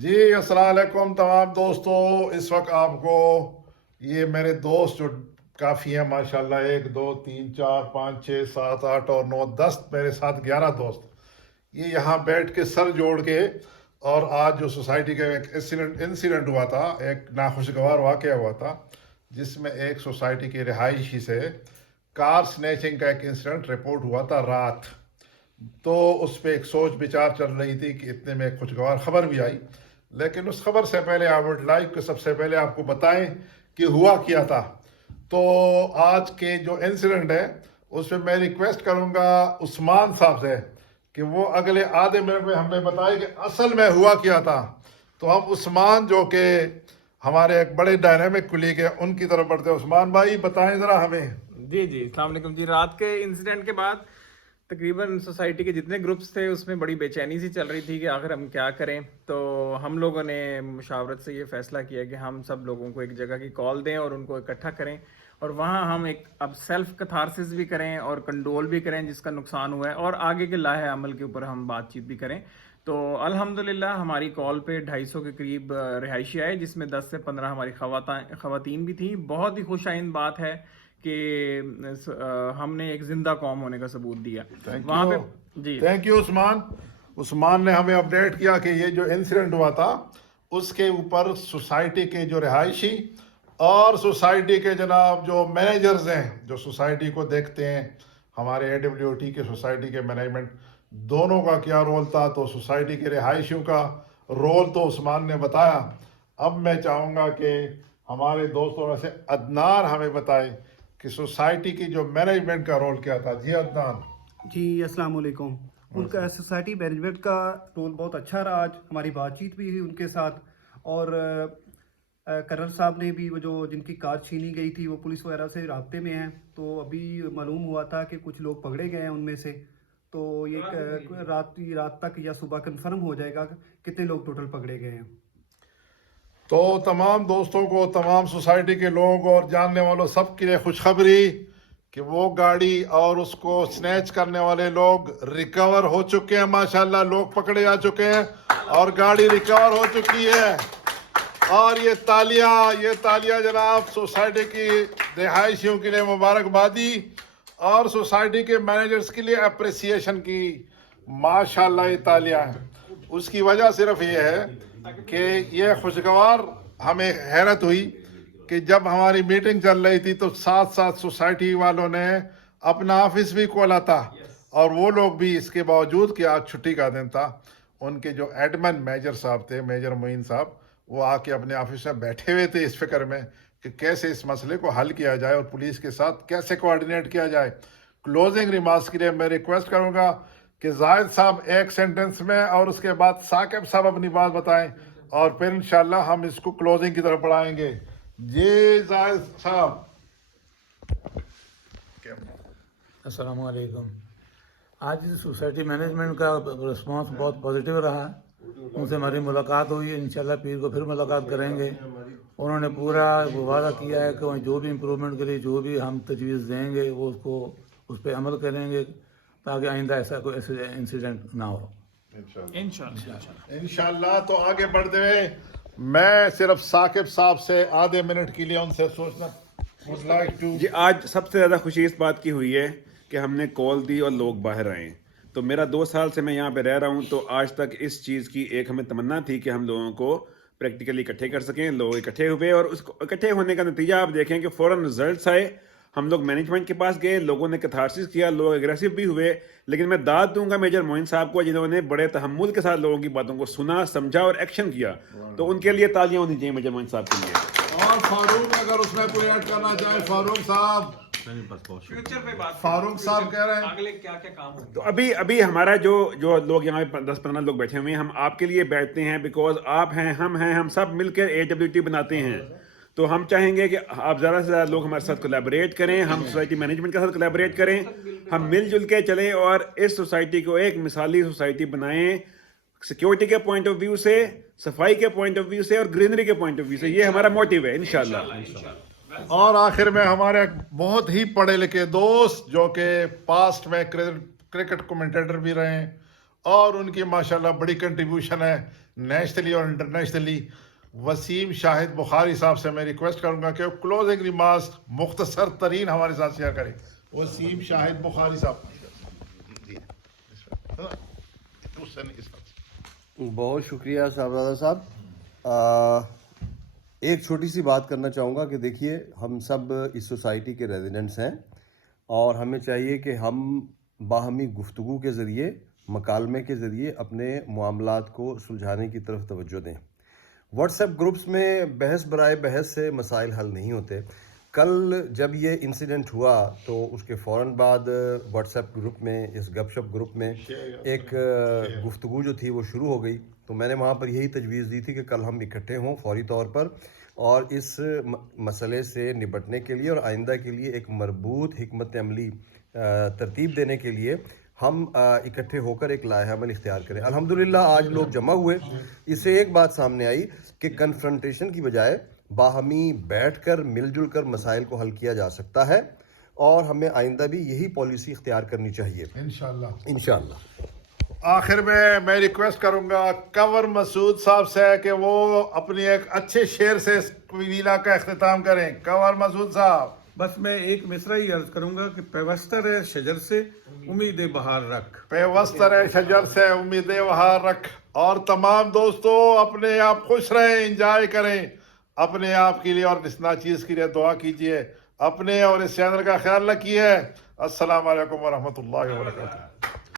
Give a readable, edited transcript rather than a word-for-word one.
जी अस्सलाम वालेकुम तमाम दोस्तों। इस वक्त आपको ये मेरे दोस्त जो काफ़ी हैं माशाल्लाह, 1 2 3 4 5 6 7 8 और 9 10, मेरे साथ 11 दोस्त, ये यहाँ बैठ के सर जोड़ के, और आज जो सोसाइटी का एक इंसिडेंट हुआ था, एक नाखुशगवार वाक़या हुआ था जिसमें एक सोसाइटी के रिहायशी से कार स्नैचिंग का एक इंसिडेंट रिपोर्ट हुआ था रात। तो उस पर एक सोच विचार चल रही थी कि इतने में एक खुशगवार खबर भी आई, लेकिन उस खबर से पहले आई वुड लाइक कि सबसे पहले आपको बताएं कि हुआ क्या था। तो आज के जो इंसिडेंट है उस पर मैं रिक्वेस्ट करूंगा उस्मान साहब से कि वो अगले आधे मिनट में हमें बताए कि असल में हुआ क्या था। तो हम उस्मान जो कि हमारे एक बड़े डायनामिक कुलीग है उनकी तरफ बढ़ते हैं। उस्मान भाई बताएं ज़रा हमें। जी जी, अस्सलाम वालेकुम जी। रात के इंसिडेंट के बाद तकरीबन सोसाइटी के जितने ग्रुप्स थे उसमें बड़ी बेचैनी सी चल रही थी कि आखिर हम क्या करें। तो हम लोगों ने मुशावरत से ये फ़ैसला किया कि हम सब लोगों को एक जगह की कॉल दें और उनको इकट्ठा करें, और वहाँ हम एक अब सेल्फ कथारसिस भी करें और कंडोल भी करें जिसका नुकसान हुआ है, और आगे के लाहे अमल के ऊपर हम बातचीत भी करें। तो अल्हम्दुलिल्लाह हमारी कॉल पे 250 के करीब रिहायशी आए, जिसमें 10 से 15 हमारी ख़वातीन भी थी। बहुत ही खुशाइन बात है कि हमने एक जिंदा कौम होने का सबूत दिया वहाँ पे। जी थैंक यू उस्मान। उस्मान ने हमें अपडेट किया कि ये जो इंसिडेंट हुआ था उसके ऊपर सोसाइटी के जो रिहायशी और सोसाइटी के जनाब जो मैनेजर्स हैं जो सोसाइटी को देखते हैं, हमारे AWT के सोसाइटी के मैनेजमेंट, दोनों का क्या रोल था। तो सोसाइटी के रिहायशियों का रोल तो उस्मान ने बताया। अब मैं चाहूँगा कि हमारे दोस्तों में से अदनान हमें बताए कि सोसाइटी की जो मैनेजमेंट का रोल क्या था। जी अदनान। जी अस्सलाम वालेकुम। उनका सोसाइटी मैनेजमेंट का रोल बहुत अच्छा रहा। आज हमारी बातचीत भी हुई उनके साथ, और कर्नल साहब ने भी वो जो जिनकी कार छीनी गई थी वो पुलिस वगैरह से राब्ते में हैं। तो अभी मालूम हुआ था कि कुछ लोग पकड़े गए हैं उनमें से। तो ये रात तक या सुबह कंफर्म हो जाएगा कितने लोग टोटल पकड़े गए हैं। तो तमाम दोस्तों को, तमाम सोसाइटी के लोगों को और जानने वालों सब के लिए खुशखबरी कि वो गाड़ी और उसको स्नैच करने वाले लोग रिकवर हो चुके हैं। माशाल्लाह लोग पकड़े जा चुके हैं और गाड़ी रिकवर हो चुकी है। और ये तालियां जनाब सोसाइटी की रिहायशियों के लिए मुबारकबादी और सोसाइटी के मैनेजर्स के लिए अप्रिसिएशन की। माशाल्लाह ये तालियां हैं। उसकी वजह सिर्फ ये है कि ये खुशगवार हमें हैरत हुई कि जब हमारी मीटिंग चल रही थी तो साथ साथ सोसाइटी वालों ने अपना ऑफिस भी खोला था, और वो लोग भी इसके बावजूद कि आज छुट्टी का दिन था, उनके जो एडमिन मेजर साहब थे, मेजर मोइन साहब, वो आके अपने ऑफिस में बैठे हुए थे इस फिक्र में कि कैसे इस मसले को हल किया जाए और पुलिस के साथ कैसे कोऑर्डिनेट किया जाए। क्लोजिंग रिमार्क्स के लिए मैं रिक्वेस्ट करूंगा कि जाहिद साहब एक सेंटेंस में और उसके बाद साकिब साहब अपनी बात बताएं, और फिर इंशाल्लाह हम इसको क्लोजिंग की तरफ बढ़ाएंगे। जी जाहिद साहब। अस्सलाम वालेकुम। आज सोसाइटी मैनेजमेंट का रिस्पांस बहुत पॉजिटिव रहा। उनसे हमारी मुलाकात हुई, इंशाल्लाह पीर को फिर मुलाकात करेंगे। उन्होंने पूरा वादा किया है कि जो भी इम्प्रूवमेंट के लिए जो भी हम तजवीज़ देंगे वो उसको उस पर अमल करेंगे ताकि आइंदा ऐसा कोई इंसिडेंट ना हो इंशाल्लाह। तो आगे बढ़ते हुए मैं सिर्फ साकिब साहब से आधे मिनट के लिए उनसे सोचना would like to। जी, आज सबसे ज़्यादा खुशी इस बात की हुई है कि हमने कॉल दी और लोग बाहर आए। तो मेरा 2 साल से मैं यहाँ पे रह रहा हूँ, तो आज तक इस चीज़ की एक हमें तमन्ना थी कि हम लोगों को प्रैक्टिकली इकट्ठे कर सकें। लोग इकट्ठे हुए और उस इकट्ठे होने का नतीजा आप देखें कि फ़ौरन रिजल्ट्स आए। हम लोग मैनेजमेंट के पास गए, लोगों ने कैथारसिस किया, लोग एग्रेसिव भी हुए, लेकिन मैं दाद दूंगा मेजर मोइन साहब को जिन्होंने बड़े तहम्मुल के साथ लोगों की बातों को सुना, समझा और एक्शन किया। तो उनके लिए तालियां होनी चाहिए मेजर मोइन साहब के लिए। और फारूक अगर उसमें कोई ऐड करना चाहे, फारूक साहब। फ्यूचर पे बात, फारूक साहब कह रहे हैं अगले क्या क्या काम होंगे। तो अभी हमारा जो लोग यहाँ पे 10-15 लोग बैठे हुए हैं, हम आपके लिए बैठते हैं बिकॉज आप हैं, हम सब मिलकर AWT बनाते हैं। तो हम चाहेंगे कि आप ज़्यादा से ज़्यादा लोग हमारे साथ कोलैबोरेट करें, हम सोसाइटी मैनेजमेंट के साथ कोलैबोरेट करें, हम मिलजुल के चलें और इस सोसाइटी को एक मिसाली सोसाइटी बनाएं, सिक्योरिटी के पॉइंट ऑफ व्यू से, सफाई के पॉइंट ऑफ व्यू से और ग्रीनरी के पॉइंट ऑफ व्यू से। ये हमारा मोटिव है इंशाल्लाह। और आखिर में हमारे बहुत ही पढ़े लिखे दोस्त जो कि पास्ट में क्रिकेट कमेंटेटर भी रहे اور ان کی ماشاءاللہ بڑی کنٹریبیوشن ہے نیشنلی اور انٹرنیشنلی. وسیم شاہد بخاری صاحب سے میں ریکویسٹ کروں گا کہ وہ کلوزنگ ریمارکس مختصر ترین ہمارے ساتھ شیئر کریں. وسیم شاہد بخاری صاحب. بہت شکریہ صاحبزادہ صاحب. ایک چھوٹی سی بات کرنا چاہوں گا کہ دیکھیے ہم سب اس سوسائٹی کے ریزیڈنٹس ہیں اور ہمیں چاہیے کہ ہم باہمی گفتگو کے ذریعے مکالمے کے ذریعے اپنے معاملات کو سلجھانے کی طرف توجہ دیں. واٹس ایپ گروپس میں بحث برائے بحث سے مسائل حل نہیں ہوتے. کل جب یہ انسیڈنٹ ہوا تو اس کے فوراً بعد واٹس ایپ گروپ میں اس گپ شپ گروپ میں ایک گفتگو جو تھی وہ شروع ہو گئی. تو میں نے وہاں پر یہی تجویز دی تھی کہ کل ہم اکٹھے ہوں فوری طور پر اور اس مسئلے سے نپٹنے کے لیے اور آئندہ کے لیے ایک مربوط حکمت عملی ترتیب دینے کے لیے ہم اکٹھے ہو کر ایک لائحہ عمل اختیار کریں. الحمدللہ آج لوگ جمع ہوئے. اس سے ایک بات سامنے آئی کہ کنفرنٹیشن کی بجائے باہمی بیٹھ کر مل جل کر مسائل کو حل کیا جا سکتا ہے اور ہمیں آئندہ بھی یہی پالیسی اختیار کرنی چاہیے انشاءاللہ. آخر میں ریکویسٹ کروں گا کنور مسعود صاحب سے کہ وہ اپنی ایک اچھے شعر سے اس ویلا کا اختتام کریں. کنور مسعود صاحب. بس میں ایک مصرع ہی عرض کروں گا کہ پیوستر ہے شجر سے امید بہار رکھ. پیوستر ہے شجر سے امید بہار رکھ. اور تمام دوستوں اپنے آپ خوش رہیں, انجوائے کریں, اپنے آپ کے لیے اور اس ناچیز کے لیے دعا کیجیے, اپنے اور اس چینل کا خیال رکھیے. السلام علیکم ورحمۃ اللہ وبرکاتہ.